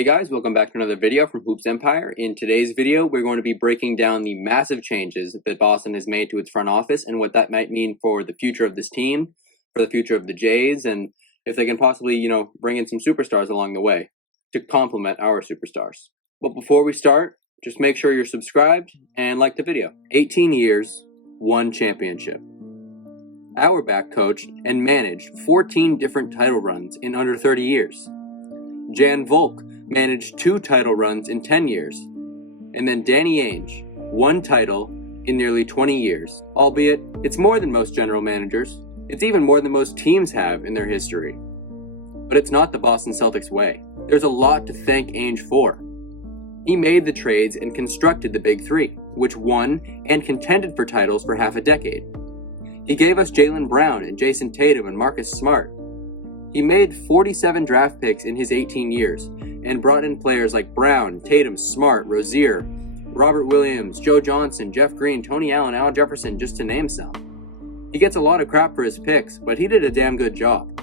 Hey guys, welcome back to another video from Hoops Empire. In today's video, we're going to be breaking down the massive changes that Boston has made to its front office and what that might mean for the future of this team, for the future of the Jays, and if they can possibly, bring in some superstars along the way to complement our superstars. But before we start, just make sure you're subscribed and like the video. 18 years, 1 championship. Auerbach coached and managed 14 different title runs in under 30 years. Jan Volk managed 2 title runs in 10 years. And then Danny Ainge, 1 title in nearly 20 years. Albeit, it's more than most general managers. It's even more than most teams have in their history. But it's not the Boston Celtics way. There's a lot to thank Ainge for. He made the trades and constructed the Big Three, which won and contended for titles for half a decade. He gave us Jaylen Brown and Jayson Tatum and Marcus Smart. He made 47 draft picks in his 18 years and brought in players like Brown, Tatum, Smart, Rozier, Robert Williams, Joe Johnson, Jeff Green, Tony Allen, Al Jefferson, just to name some. He gets a lot of crap for his picks, but he did a damn good job.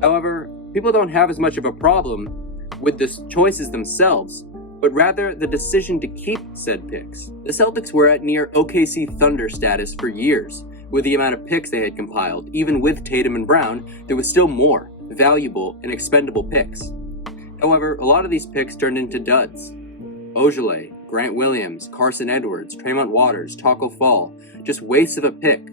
However, people don't have as much of a problem with the choices themselves, but rather the decision to keep said picks. The Celtics were at near OKC Thunder status for years. With the amount of picks they had compiled, even with Tatum and Brown, there was still more valuable and expendable picks. However, a lot of these picks turned into duds. Ogilvy, Grant Williams, Carson Edwards, Tremont Waters, Taco Fall, just wastes of a pick.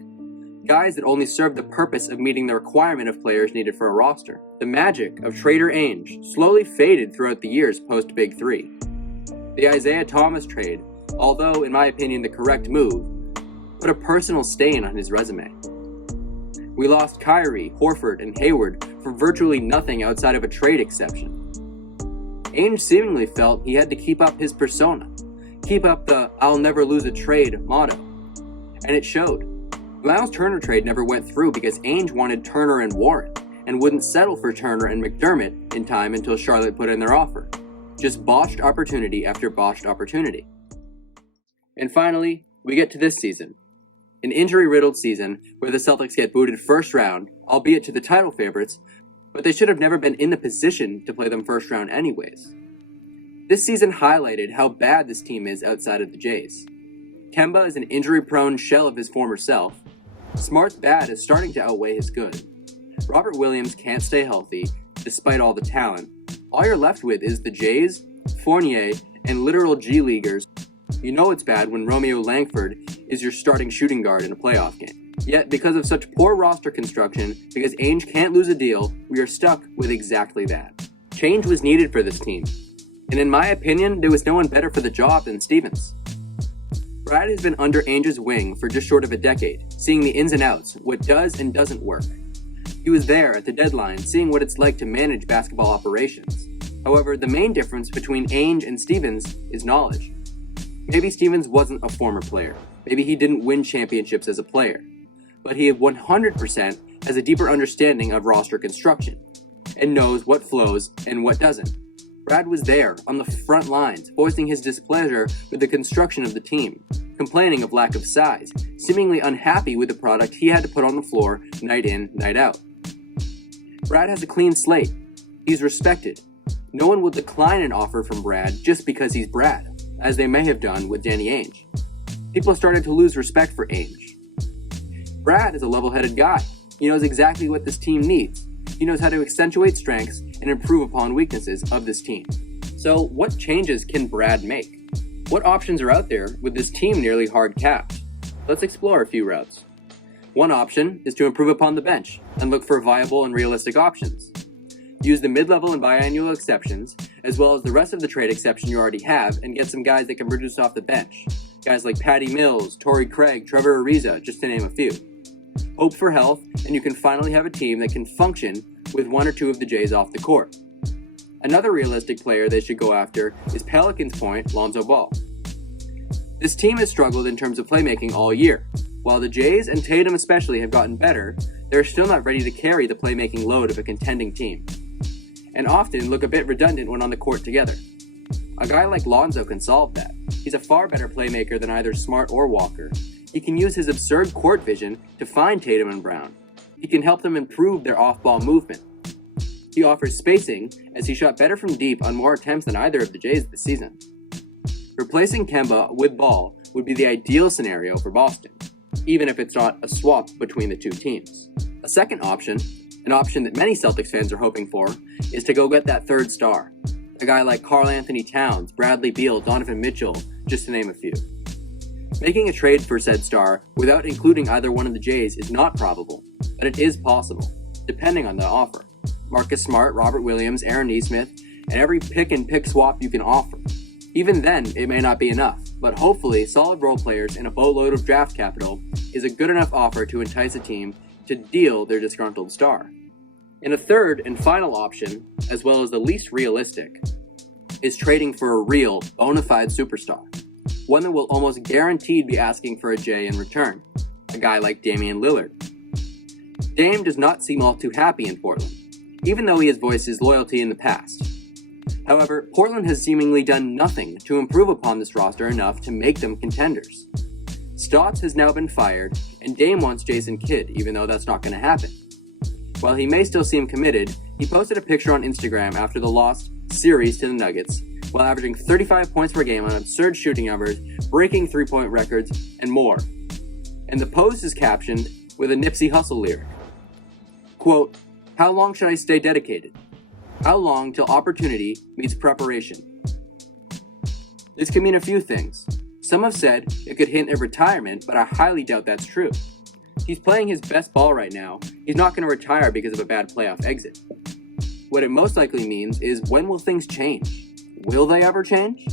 Guys that only served the purpose of meeting the requirement of players needed for a roster. The magic of Trader Ainge slowly faded throughout the years post-Big Three. The Isaiah Thomas trade, although in my opinion the correct move, put a personal stain on his resume. We lost Kyrie, Horford, and Hayward for virtually nothing outside of a trade exception. Ainge seemingly felt he had to keep up his persona, keep up the "I'll never lose a trade" motto. And it showed. The Miles Turner trade never went through because Ainge wanted Turner and Warren, and wouldn't settle for Turner and McDermott in time until Charlotte put in their offer. Just botched opportunity after botched opportunity. And finally, we get to this season. An injury-riddled season where the Celtics get booted first round, albeit to the title favorites, but they should have never been in the position to play them first round anyways. This season highlighted how bad this team is outside of the Jays. Kemba is an injury-prone shell of his former self. Smart's bad is starting to outweigh his good. Robert Williams can't stay healthy, despite all the talent. All you're left with is the Jays, Fournier, and literal G-Leaguers. You know it's bad when Romeo Langford is your starting shooting guard in a playoff game. Yet, because of such poor roster construction, because Ainge can't lose a deal, we are stuck with exactly that. Change was needed for this team, and in my opinion, there was no one better for the job than Stevens. Brad has been under Ainge's wing for just short of a decade, seeing the ins and outs, what does and doesn't work. He was there at the deadline, seeing what it's like to manage basketball operations. However, the main difference between Ainge and Stevens is knowledge. Maybe Stevens wasn't a former player. Maybe he didn't win championships as a player. But he 100% has a deeper understanding of roster construction and knows what flows and what doesn't. Brad was there on the front lines, voicing his displeasure with the construction of the team, complaining of lack of size, seemingly unhappy with the product he had to put on the floor night in, night out. Brad has a clean slate. He's respected. No one will decline an offer from Brad just because he's Brad, as they may have done with Danny Ainge. People started to lose respect for Ainge. Brad is a level-headed guy. He knows exactly what this team needs. He knows how to accentuate strengths and improve upon weaknesses of this team. So what changes can Brad make? What options are out there with this team nearly hard capped? Let's explore a few routes. One option is to improve upon the bench and look for viable and realistic options. Use the mid-level and biannual exceptions, as well as the rest of the trade exception you already have, and get some guys that can produce off the bench. Guys like Patty Mills, Torrey Craig, Trevor Ariza, just to name a few. Hope for health, and you can finally have a team that can function with 1 or 2 of the Jays off the court. Another realistic player they should go after is Pelicans point Lonzo Ball. This team has struggled in terms of playmaking all year. While the Jays and Tatum especially have gotten better, they're still not ready to carry the playmaking load of a contending team, and often look a bit redundant when on the court together. A guy like Lonzo can solve that. He's a far better playmaker than either Smart or Walker. He can use his absurd court vision to find Tatum and Brown. He can help them improve their off-ball movement. he offers spacing as he shot better from deep on more attempts than either of the Jays this season. Replacing Kemba with Ball would be the ideal scenario for Boston, even if it's not a swap between the two teams. A second option, an option that many Celtics fans are hoping for, is to go get that third star. A guy like Karl-Anthony Towns, Bradley Beal, Donovan Mitchell, just to name a few. Making a trade for said star without including either one of the Jays is not probable, but it is possible, depending on the offer. Marcus Smart, Robert Williams, Aaron Nesmith, and every pick-and-pick swap you can offer. Even then, it may not be enough, but hopefully solid role players and a boatload of draft capital is a good enough offer to entice a team to deal their disgruntled star. And a third and final option, as well as the least realistic, is trading for a real, bona fide superstar. One that will almost guaranteed be asking for a J in return, a guy like Damian Lillard. Dame does not seem all too happy in Portland, even though he has voiced his loyalty in the past. However, Portland has seemingly done nothing to improve upon this roster enough to make them contenders. Stotts has now been fired, and Dame wants Jason Kidd, even though that's not going to happen. While he may still seem committed, he posted a picture on Instagram after the lost series to the Nuggets, while averaging 35 points per game on absurd shooting numbers, breaking three-point records, and more. And the post is captioned with a Nipsey Hussle lyric. Quote, "How long should I stay dedicated? How long till opportunity meets preparation?" This could mean a few things. Some have said it could hint at retirement, but I highly doubt that's true. He's playing his best ball right now. He's not going to retire because of a bad playoff exit. What it most likely means is, when will things change? Will they ever change?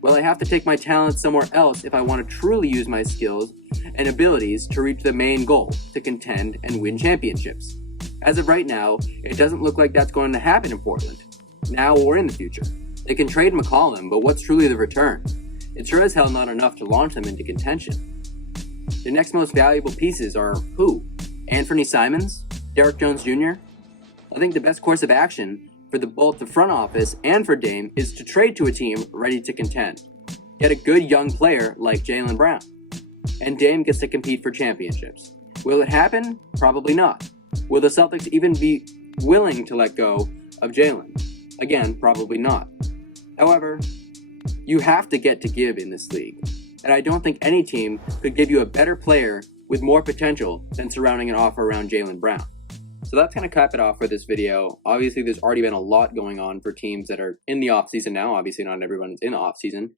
Well, I have to take my talents somewhere else if I want to truly use my skills and abilities to reach the main goal, to contend and win championships. As of right now, it doesn't look like that's going to happen in Portland, now or in the future. They can trade McCollum, but what's truly the return? It's sure as hell not enough to launch them into contention. The next most valuable pieces are who? Anthony Simons? Derrick Jones Jr.? I think the best course of action for both the front office and for Dame is to trade to a team ready to contend. Get a good young player like Jaylen Brown. And Dame gets to compete for championships. Will it happen? Probably not. Will the Celtics even be willing to let go of Jaylen? Again, probably not. However, you have to get to give in this league. And I don't think any team could give you a better player with more potential than surrounding an offer around Jaylen Brown. So that's going to cap it off for this video. Obviously, there's already been a lot going on for teams that are in the offseason now. Obviously, not everyone's in the offseason.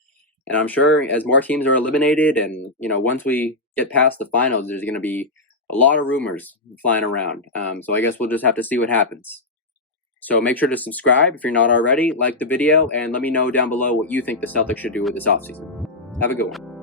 And I'm sure as more teams are eliminated and, once we get past the finals, there's going to be a lot of rumors flying around. So I guess we'll just have to see what happens. So make sure to subscribe if you're not already, like the video, and let me know down below what you think the Celtics should do with this offseason. Have a good one.